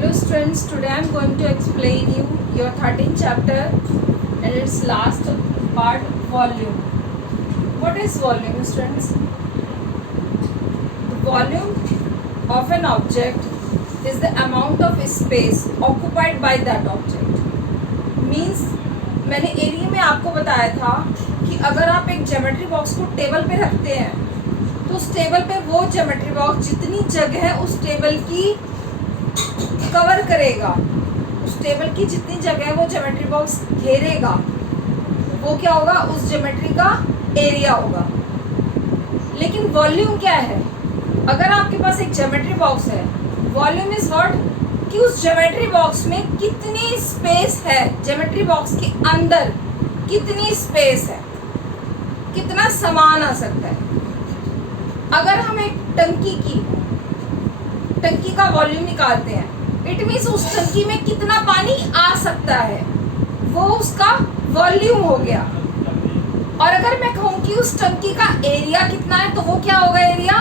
Hello students, today I am going to explain you your 13th chapter and its last part, volume. What is volume, students? The volume of an object is the amount of space occupied by that object. Means मैंने area में आपको बताया था कि अगर आप एक geometry box को टेबल पे रखते हैं तो उस टेबल पे वो ज्योमेट्री बॉक्स जितनी जगह है उस टेबल की कवर करेगा, उस टेबल की जितनी जगह वो ज्योमेट्री बॉक्स घेरेगा वो क्या होगा, उस ज्योमेट्री का एरिया होगा। लेकिन वॉल्यूम क्या है? अगर आपके पास एक ज्योमेट्री बॉक्स है, वॉल्यूम इज व्हाट, कि उस ज्योमेट्री बॉक्स में कितनी स्पेस है, ज्योमेट्री बॉक्स के अंदर कितनी स्पेस है, कितना सामान आ सकता है। अगर हम एक टंकी का वॉल्यूम निकालते हैं, इट मीन्स उस टंकी में कितना पानी आ सकता है, वो उसका वॉल्यूम हो गया। और अगर मैं कहूँ कि उस टंकी का एरिया कितना है, तो वो क्या होगा एरिया,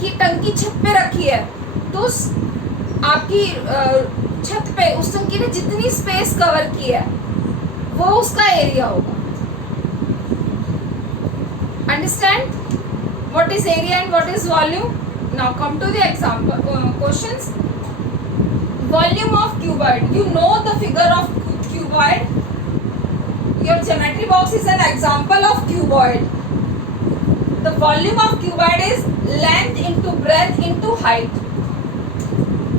कि टंकी छत पे रखी है तो उस आपकी छत पे उस टंकी ने जितनी स्पेस कवर की है वो उसका एरिया होगा। Understand what is area and what is volume? Now come to the example questions. Volume of cuboid. You know the figure of cuboid. Your geometry box is an example of cuboid. The volume of cuboid is length into breadth into height.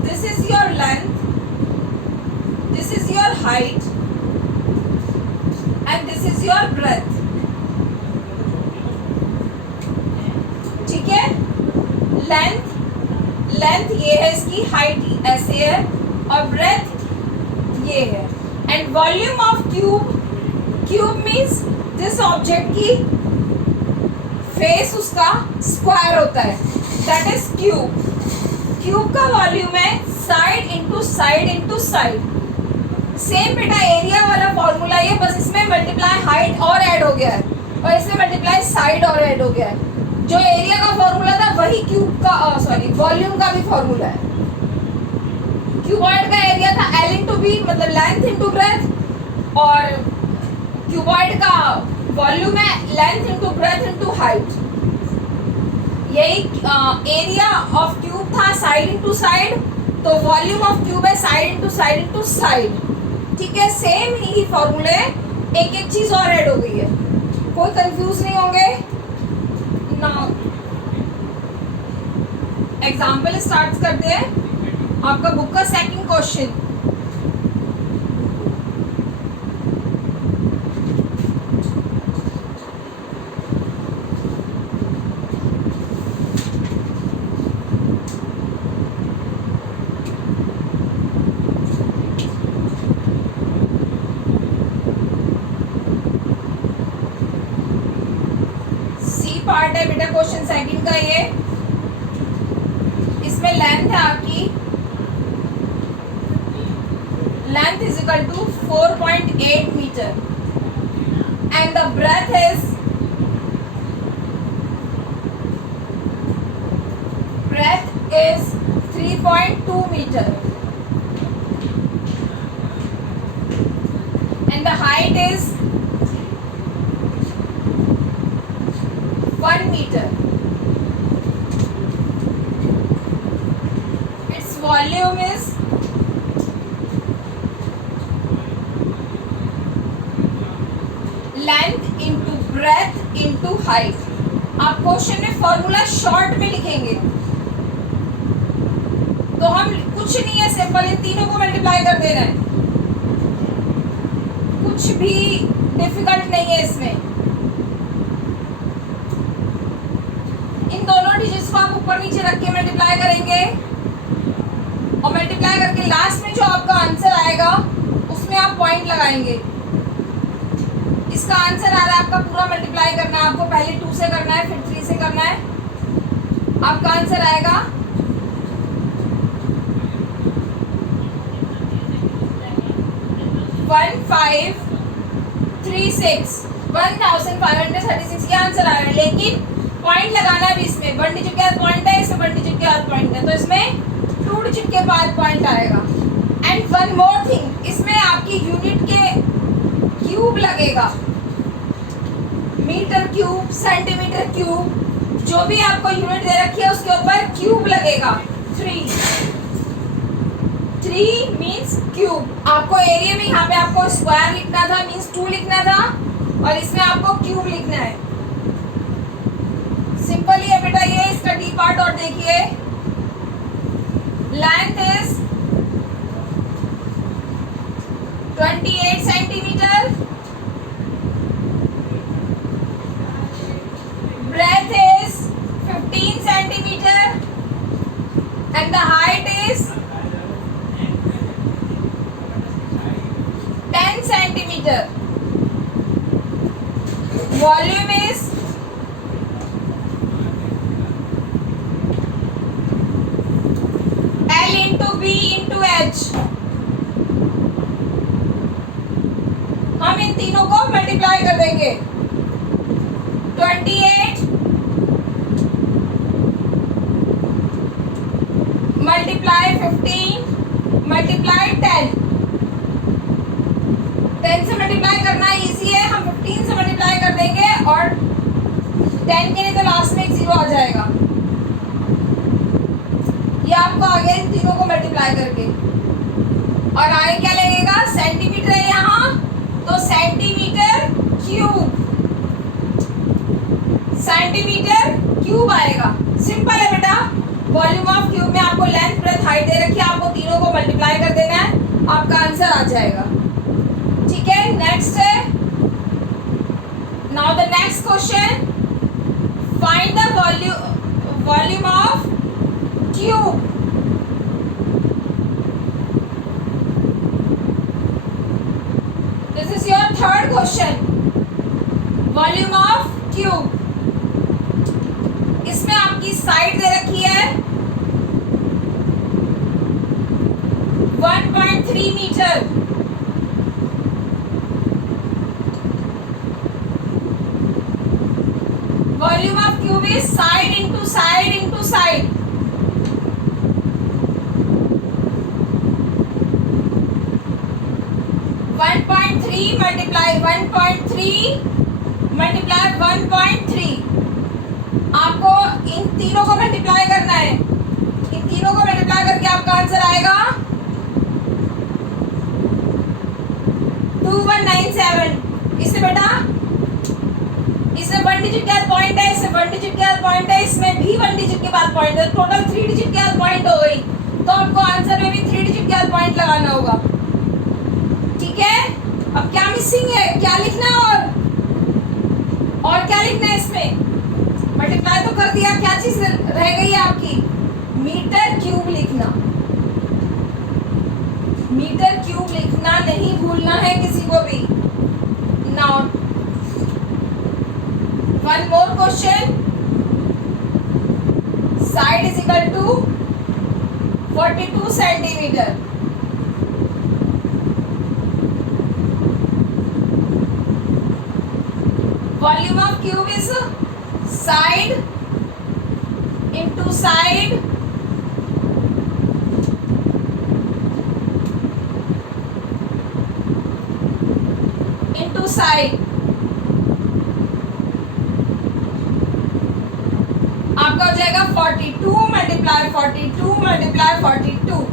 This is your length, this is your height, and this is your breadth. ठीक है? Length ये है, इसकी height ऐसे है और breath ये है। And volume of cube means जिस ऑब्जेक्ट की फेस उसका स्क्वायर होता है, दैट इज क्यूब का वॉल्यूम है side into side into side. Same बेटा एरिया वाला फॉर्मूला है, बस इसमें मल्टीप्लाई हाइट और ऐड हो गया है और इसमें मल्टीप्लाई साइड और ऐड हो गया है। जो एरिया का फॉर्मूला था वही क्यूब का वॉल्यूम का भी फॉर्मूला है। क्यूबॉइड का एरिया था L इंटू बी, मतलब लेंथ इंटू ब्रेथ, और क्यूबॉइड का वॉल्यूम है length into breadth into height. यही एरिया ऑफ क्यूब था साइड इंटू साइड, तो वॉल्यूम ऑफ क्यूब है side into side into side. ठीक है, सेम ही फॉर्मूले, एक चीज और ऐड हो गई है, कोई कंफ्यूज नहीं होंगे। नाउ एग्जाम्पल स्टार्ट करते हैं। आपका बुक का सेकंड क्वेश्चन, सी पार्ट है बेटा क्वेश्चन सेकंड का। ये इसमें लेंथ है आपकी, length is equal to 4.8 metre and the breadth is 3.2 metre and the height is 1 metre. its volume is length into breadth into height। आप question में formula short में लिखेंगे तो हम कुछ नहीं है, सिंपल इन तीनों को मल्टीप्लाई कर देना है, कुछ भी डिफिकल्ट नहीं है इसमें। इन दोनों डिजिट्स को आप ऊपर नीचे रख के मल्टीप्लाई करेंगे और मल्टीप्लाई करके लास्ट में जो आपका आंसर आएगा उसमें आप पॉइंट लगाएंगे। इसका आंसर आ रहा है, आपका पूरा मल्टीप्लाई करना है, आपको पहले 2 से करना है फिर 3 से करना है। आपका आंसर आएगा 1536 ये आंसर आ रहा है। लेकिन पॉइंट लगाना है भी इसमें, 1 डिजिट के बाद पॉइंट है, इसमें 1 डिजिट के बाद पॉइंट है, तो इसमें 2 डिजिट के बाद पॉइंट आएगा। एंड वन मोर थिंग, इसमें आपकी यूनिट के क्यूब लगेगा, मीटर क्यूब, सेंटीमीटर क्यूब, जो भी आपको यूनिट दे रखी है उसके ऊपर क्यूब लगेगा। 3 मीन्स क्यूब। आपको एरिया में यहाँ पे आपको स्क्वायर लिखना था, मीन्स 2 लिखना था, और इसमें आपको क्यूब लिखना है। सिंपल ही है बेटा ये। इसका डी पार्ट और देखिए, length is 28 centimetre, breadth is 15 centimeter and the height is 10 centimeter. Volume is L into B into H. हम इन तीनों को मल्टीप्लाई कर देंगे। 28 मल्टीप्लाई 15 मल्टीप्लाई 10। 10 से मल्टीप्लाई करना इजी है, हम 15 से मल्टीप्लाई कर देंगे और 10 के लिए तो लास्ट में एक 0 आ जाएगा। ये आपको आगे इन तीनों को मल्टीप्लाई करके, और आगे क्या लगेगा, सेंटीमीटर है यहाँ तो सेंटीमीटर क्यूब, सेंटीमीटर क्यूब आएगा। सिंपल है बेटा। वॉल्यूम ऑफ क्यूब में आपको लेंथ, ब्रेथ, हाइट दे रखी है, आपको तीनों को मल्टीप्लाई कर देना है, आपका आंसर आ जाएगा। ठीक है, नेक्स्ट है, now the next question, find the volume of cube. This is your third question, volume of cube. इसमें आपकी साइड दे रखी है 1.3 metre, volume of cube is side into side into side. Multiply 1.3 multiply 1.3। आपको इन तीनों को multiply करना है, इन तीनों को मल्टीप्लाई करके आपका आंसर आएगा 2197। इससे बेटा, इसमें 1 डिजिट के बाद पॉइंट है, इसमें 1 डिजिट के बाद पॉइंट है, इसमें भी 1 डिजिट के बाद पॉइंट है, टोटल 3 डिजिट के बाद पॉइंट हो गई, तो आपको आंसर में भी 3 डिजिट के बाद पॉइंट लगाना होगा। ठीक है, अब क्या मिसिंग है, क्या लिखना है, और क्या लिखना है इसमें, मल्टीप्लाई तो कर दिया, क्या चीज रह गई है आपकी, मीटर क्यूब लिखना। मीटर क्यूब लिखना नहीं भूलना है किसी को भी। Now one more question, side is equal to 42 centimetre. Volume of cube is side into side into side. आपका हो जाएगा 42 मल्टीप्लाई 42 मल्टीप्लाई 42।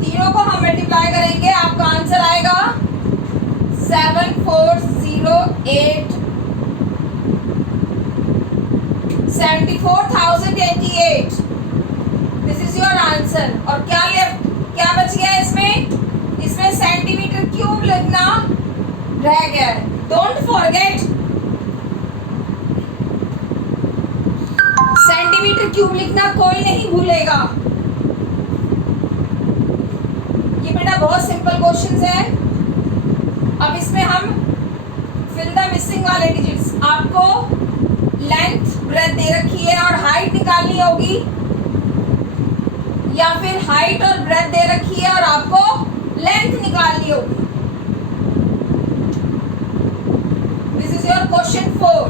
तीनों को हम मल्टीप्लाई करेंगे, आपका आंसर आएगा 7408 74,088। This is your answer. और क्या लेफ्ट, क्या बच गया इसमें, इसमें सेंटीमीटर क्यूब लिखना रह गया है। डोंट फॉरगेट, सेंटीमीटर क्यूब लिखना कोई नहीं भूलेगा। ये बेटा बहुत सिंपल क्वेश्चंस है। अब इसमें हम फिल द मिसिंग वाले डिजिट्स, आपको लेंथ ब्रेथ दे रखी है और हाइट निकालनी होगी, या फिर हाइट और ब्रेथ दे रखी है और आपको लेंथ निकालनी होगी। This is your question 4।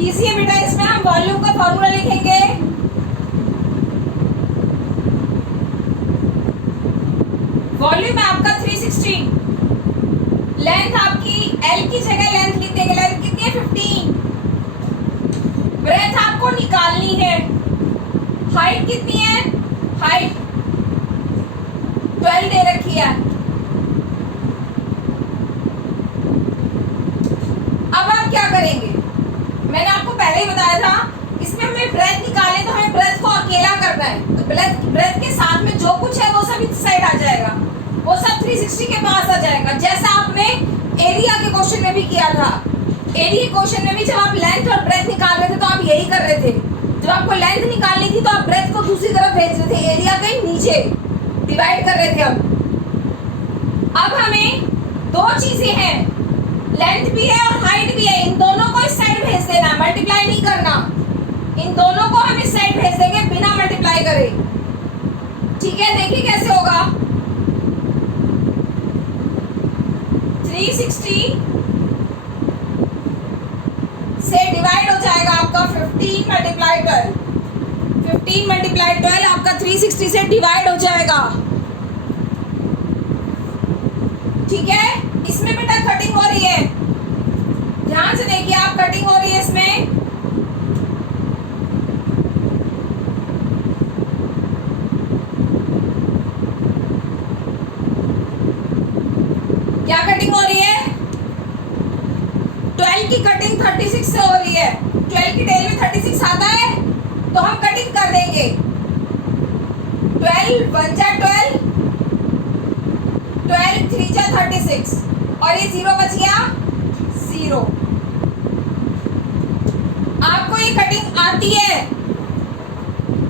Easy है बेटा, इसमें हम वॉल्यूम का फॉर्मूला लिखेंगे। वॉल्यूम है आपका 360, लेंथ आपकी L की जगह लेंथ लिख देंगे, लेंथ कितनी है 15, ब्रेथ आपको निकालनी है, हाइट कितनी है, हाइट 12 दे रखी है। अब आप क्या करेंगे, मैंने आपको पहले ही बताया था, इसमें हमें ब्रेथ निकालने तो हमें ब्रेथ को अकेला करना है, तो ब्रेथ के साथ में जो कुछ है वो सब इस साइड आ जाएगा, वो सब 360 के पास आ जाएगा, जैसा आपने एरिया के क्वेश्चन में भी किया था। एरिया क्वेश्चन में भी जब आप लेंथ और ब्रेथ निकाल रहे थे तो आप यही कर रहे थे, जब आपको लेंथ निकालनी थी तो आप ब्रेथ को दूसरी तरफ भेज रहे थे, एरिया के नीचे डिवाइड कर रहे थे। अब हमें दो चीजें हैं, लेंथ भी है और हाइट भी है, इन दोनों को इस साइड भेज देना, मल्टीप्लाई नहीं करना, इन दोनों को हम इस साइड भेज देंगे बिना मल्टीप्लाई करे। ठीक है, देखिए कैसे होगा। 360 से डिवाइड हो जाएगा आपका 15 मल्टीप्लाई 12, 15 मल्टीप्लाई 12 आपका 360 से डिवाइड हो जाएगा। ठीक है, इसमें बेटा कटिंग हो रही है, ध्यान से देखिए आप, कटिंग हो रही है इसमें। क्या कटिंग हो रही है, 12 की कटिंग 36 से हो रही है, 12 की टेल में 36 आता है तो हम कटिंग कर देंगे, 12 1 जा 12, 12 3 जा 36 और ये 0 बच गया 0। आपको ये कटिंग आती है,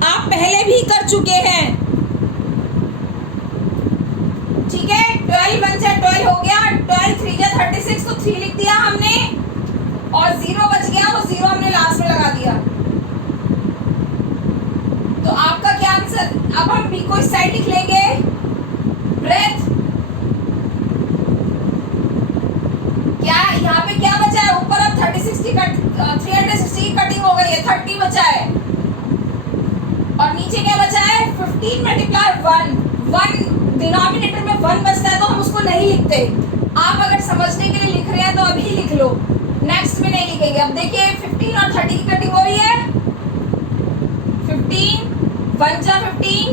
आप पहले भी कर चुके हैं। ठीक है, 12 1 जा 12 हो गया, 12 3 जा 36 तो 3 लिख दिया हमने और 0 बच गया, वो 0 हमने लास्ट में लगा दिया। तो आपका क्या आंसर, अब हम बी को इस साइड लिख लेंगे, ब्रेथ क्या यहाँ पे क्या बचा है, ऊपर अब 360 की कटिंग हो गई है, 30 बचा है और नीचे क्या बचा है 15 मल्टीप्लाई 1, 1 डिनोमिनेटर में 1 बचता है तो हम उसको नहीं लिखते। आप अगर समझने के लिए लिख रहे हैं तो अभी लिख लो, नेक्स्ट में नहीं लिखेंगे। अब देखिए 15 और 30 की कटिंग हो रही है, 15 1 जा 15,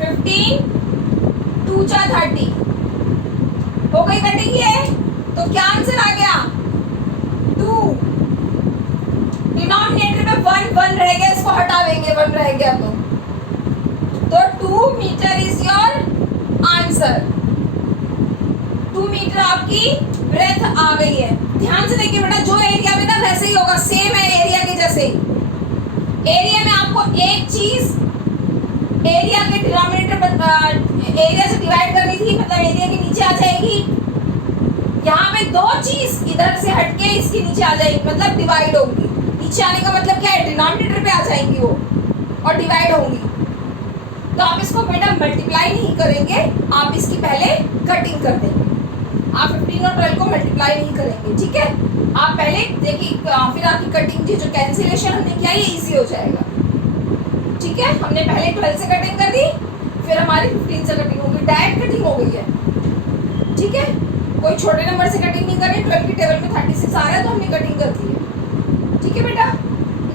15 2 जा 30 हो गई कटिंग ये, तो क्या आंसर आ गया 2। डिनोमिनेटर में 1 रह गया, इसको हटा देंगे, 1 रह गया तो 2 metre is your answer. 2 metre आपकी ब्रेथ आ गई है। ध्यान से देखिए बेटा, जो एरिया में था वैसे ही होगा, सेम है एरिया के जैसे। एरिया में आपको एक चीज एरिया के डिनोमिनेटर एरिया से डिवाइड करनी थी, मतलब एरिया के नीचे आ जाएगी। यहाँ पे दो चीज इधर से हटके इसके नीचे आ जाएगी, मतलब डिवाइड होगी। नीचे आने का मतलब क्या है, डिनोमिनेटर पे आ जाएंगी वो और डिवाइड होंगी। तो आप इसको बेटा मल्टीप्लाई नहीं करेंगे, आप इसकी पहले कटिंग कर देंगे। आप 15 और 12 को मल्टीप्लाई नहीं करेंगे, ठीक है। आप पहले देखिए, फिर आपकी कटिंग जो कैंसिलेशन हमने किया ये इजी हो जाएगा, ठीक है। हमने पहले 12 से कटिंग कर दी, फिर हमारी 15 से कटिंग होगी, डायरेक्ट कटिंग हो गई है, ठीक है। कोई छोटे नंबर से कटिंग नहीं करें, 12 की टेबल में 36 आ रहा है तो हमने कटिंग कर दी है, ठीक है बेटा।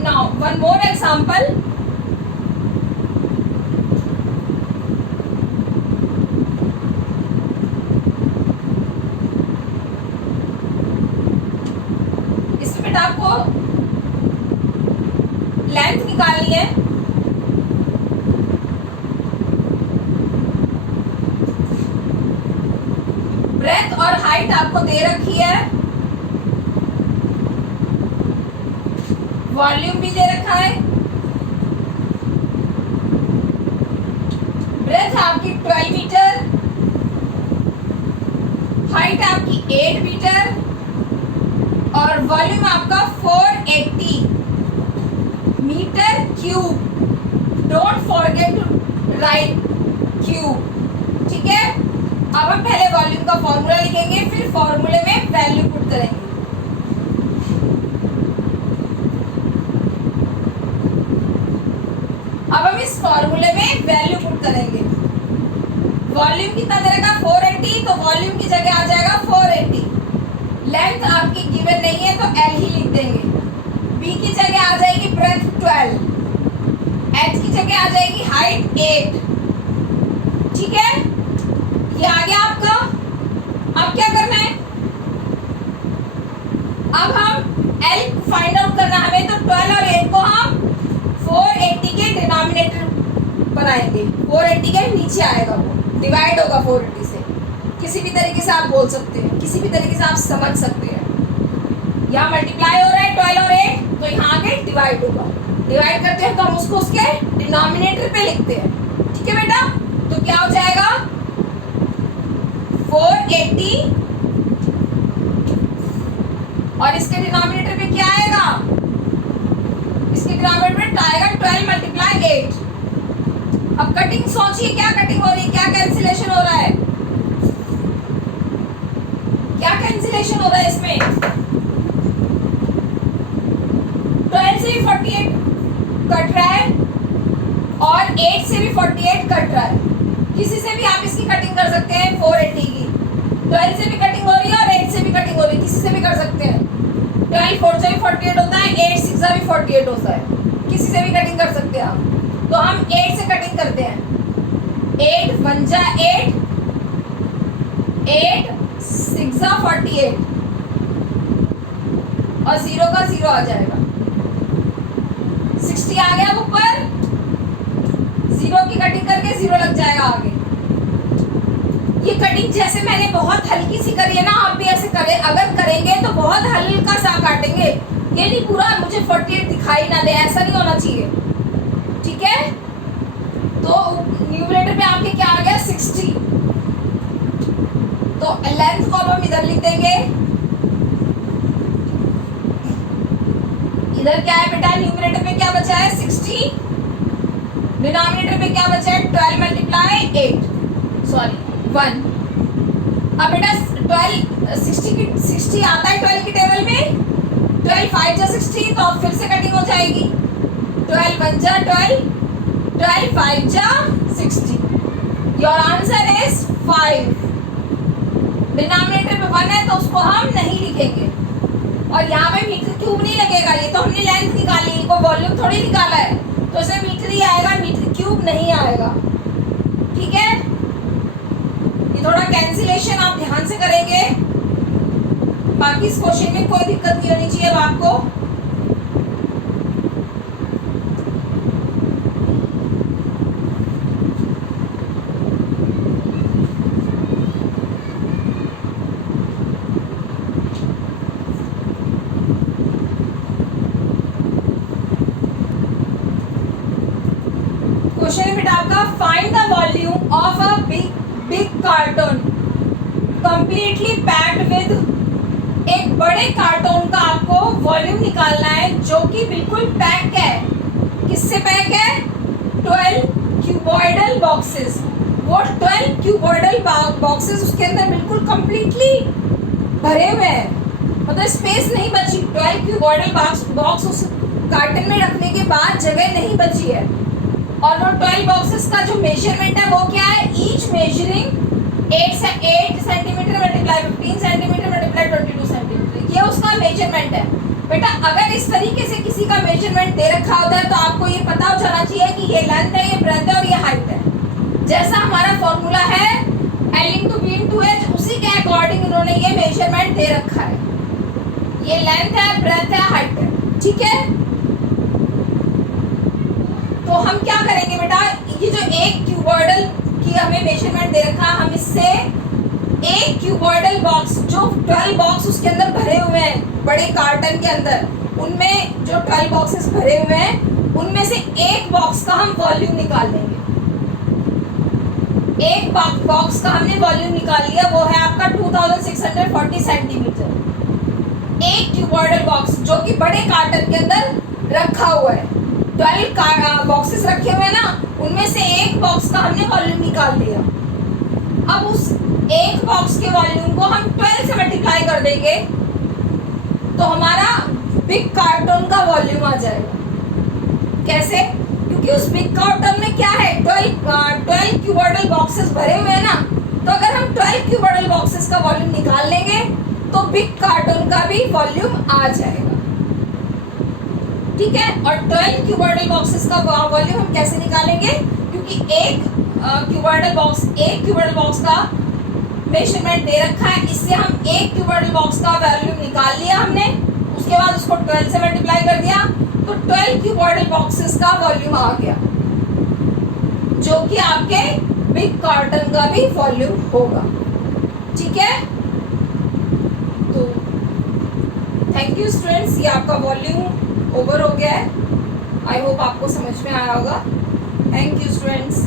नाउ वन मोर एग्जाम्पल, इसमें बेटा आपको लेंथ निकालनी है। ब्रेथ और हाइट आपको दे रखी है, वॉल्यूम भी दे रखा है। ब्रेथ आपकी 12 मीटर, हाइट आपकी 8 मीटर और वॉल्यूम आपका 480 metre cube. Don't forget to write cube, ठीक है। अब हम पहले वॉल्यूम का फॉर्मूला लिखेंगे, फिर फॉर्मूले में वैल्यू पुट करेंगे। फॉर्मूले में वैल्यू पुट करेंगे। वॉल्यूम कितना दे रखा 480, तो वॉल्यूम की जगह आ जाएगा 480। लेंथ आपकी गिवन नहीं है तो एल ही लिख देंगे। बी की जगह आ जाएगी ब्रेथ 12, एच की जगह आ जाएगी हाइट 8। ठीक है, ये आ गया आपका। अब क्या करना है, अब हम एल फाइंड आउट करना है हमें, तो 12 और 8 को हम 480 के डिनोमिनेटर बनाएंगे। 480 के नीचे आएगा, वो डिवाइड होगा 480 से। किसी भी तरीके से आप बोल सकते हैं, किसी भी तरीके से आप समझ सकते हैं। यहाँ मल्टीप्लाई हो रहा है 12 और 8, तो यहाँ आगे डिवाइड होगा। डिवाइड करते हैं तो हम उसको उसके डिनोमिनेटर पे लिखते हैं। ठीक है बेटा, तो क्या हो जाएगा 480 और इसके डिनोमिनेटर पे क्या आएगा, इसके डिनोमिनेटर पे आएगा 12 मल्टीप्लाई 8। अब कटिंग सोचिए, क्या कटिंग हो रही है, क्या कैंसिलेशन हो रहा है, क्या कैंसिलेशन हो रहा है इसमें। 12 से भी 48 कट रहा है और 8 से भी 48 कट रहा है। किसी से भी आप इसकी कटिंग कर सकते हैं 480 की। 12 से भी कटिंग हो रही है और 8 से भी कटिंग हो रही है, किसी से भी कर सकते हैं। 12 4 से भी 48 होता है, 8 6 से भी 48 होता है, किसी से भी कटिंग कर सकते हैं आप। तो हम 8 से कटिंग करते हैं। 8 1 जा 8, 8 6 जा 48 और 0 का 0 आ जाएगा। 60 आ गया ऊपर, 0 की कटिंग करके 0 लग जाएगा आगे। ये कटिंग जैसे मैंने बहुत हल्की सी करी है ना, आप भी ऐसे करें। अगर करेंगे तो बहुत हल्का सा काटेंगे, ये नहीं पूरा मुझे 48 दिखाई ना दे, ऐसा नहीं होना चाहिए। ठीक है, तो न्यूमरेटर पे आपके क्या आ गया 60, तो लेंथ को अब हम इधर लिख देंगे। इधर क्या है बेटा, न्यूमरेटर पे क्या बचा है 60, डिनोमिनेटर पे क्या बचा है 12 मल्टीप्लाई 8 सॉरी 1। अब बेटा 12 60 आता है 12 की टेबल में, 12 5 जा 60, तो अब फिर से कटिंग हो जाएगी। 12 1 जा 12, 12 5 जा 60। Your answer is 5। डिनोमिनेटर पे 1 है तो उसको हम नहीं लिखेंगे, और यहाँ पे मीटर क्यूब नहीं लगेगा, ये तो हमने लेंथ निकाली, को वॉल्यूम थोड़ी निकाला है, तो इसमें मीटर ही आएगा, मीटर क्यूब नहीं आएगा। ठीक है, ये थोड़ा कैंसिलेशन आप ध्यान से करेंगे, बाकी इस क्वेश्चन में कोई दिक्कत नहीं होनी चाहिए अब आपको। क्वेश्चन बेटा आपका, find the volume of a big cartoon completely packed with. एक बड़े कार्टून का आपको वॉल्यूम निकालना है जो कि बिल्कुल पैक है। किससे पैक है, 12 क्यूबॉइडल बॉक्सेस। वो 12 क्यूबॉइडल बॉक्सेस उसके अंदर बिल्कुल कंप्लीटली भरे हुए हैं, मतलब स्पेस नहीं बची। 12 क्यूबॉइडल बॉक्स उस कार्टन में रखने के बाद जगह नहीं बची है। और वो 12 बॉक्सेस का जो मेजरमेंट है वो क्या है, each measuring 8 centimetre multiply 15 centimetre multiply 22 centimetre, ये उसका मेजरमेंट है। बेटा अगर इस तरीके से किसी का मेजरमेंट दे रखा होता है तो आपको ये पता हो जाना चाहिए कि ये लेंथ है, ये ब्रेथ है और ये हाइट है। जैसा हमारा फॉर्मूला है L into b into h, उसी के अकॉर्डिंग उन्होंने ये मेजरमेंट दे रखा है। ये लेंथ है, ब्रेथ है, हाइट है। ठीक है, तो हम क्या करेंगे बेटा, ये जो एक क्यूबॉइडल की हमें मेजरमेंट दे रखा है, हम इससे एक क्यूबॉइडल बॉक्स, जो 12 बॉक्स उसके अंदर भरे हुए हैं बड़े कार्टन के अंदर, उनमें जो 12 बॉक्सेस भरे हुए हैं उनमें से एक बॉक्स का हम वॉल्यूम निकाल लेंगे। एक बॉक्स का हमने वॉल्यूम निकाल लिया, वो है आपका 2640 सेंटीमीटर। एक क्यूबॉइडल बॉक्स जो कि बड़े कार्टन के अंदर रखा हुआ है, 12 बॉक्सेस रखे हुए हैं ना, उनमें से एक बॉक्स का हमने वॉल्यूम निकाल लिया। अब उस एक बॉक्स के वॉल्यूम को हम 12 से मल्टीप्लाई कर देंगे तो हमारा बिग कार्टून का वॉल्यूम आ जाएगा। कैसे, क्योंकि उस बिग कार्टन में क्या है, 12 क्यूबर्डल बॉक्सेस भरे हुए हैं ना, तो अगर हम 12 क्यूबर्डल बॉक्सेस का वॉल्यूम निकाल लेंगे तो बिग कार्टन का भी वॉल्यूम आ जाएगा, ठीक है। और 12 क्यूबर्डल बॉक्सेस का वॉल्यूम हम कैसे निकालेंगे, क्योंकि एक क्यूबर्डल बॉक्स का मेजरमेंट दे रखा है, इससे हम एक क्यूबर्डल बॉक्स का वॉल्यूम निकाल लिया हमने, उसके बाद उसको 12 से मल्टीप्लाई कर दिया, तो 12 क्यूबर्डल बॉक्सेस का वॉल्यूम आ गया, जो कि आपके बिग कार्टन का भी वॉल्यूम होगा, ठीक है। तो थैंक यू स्टूडेंट्स, ये आपका वॉल्यूम ओवर हो गया है। आई होप आपको समझ में आया होगा। Thank you students.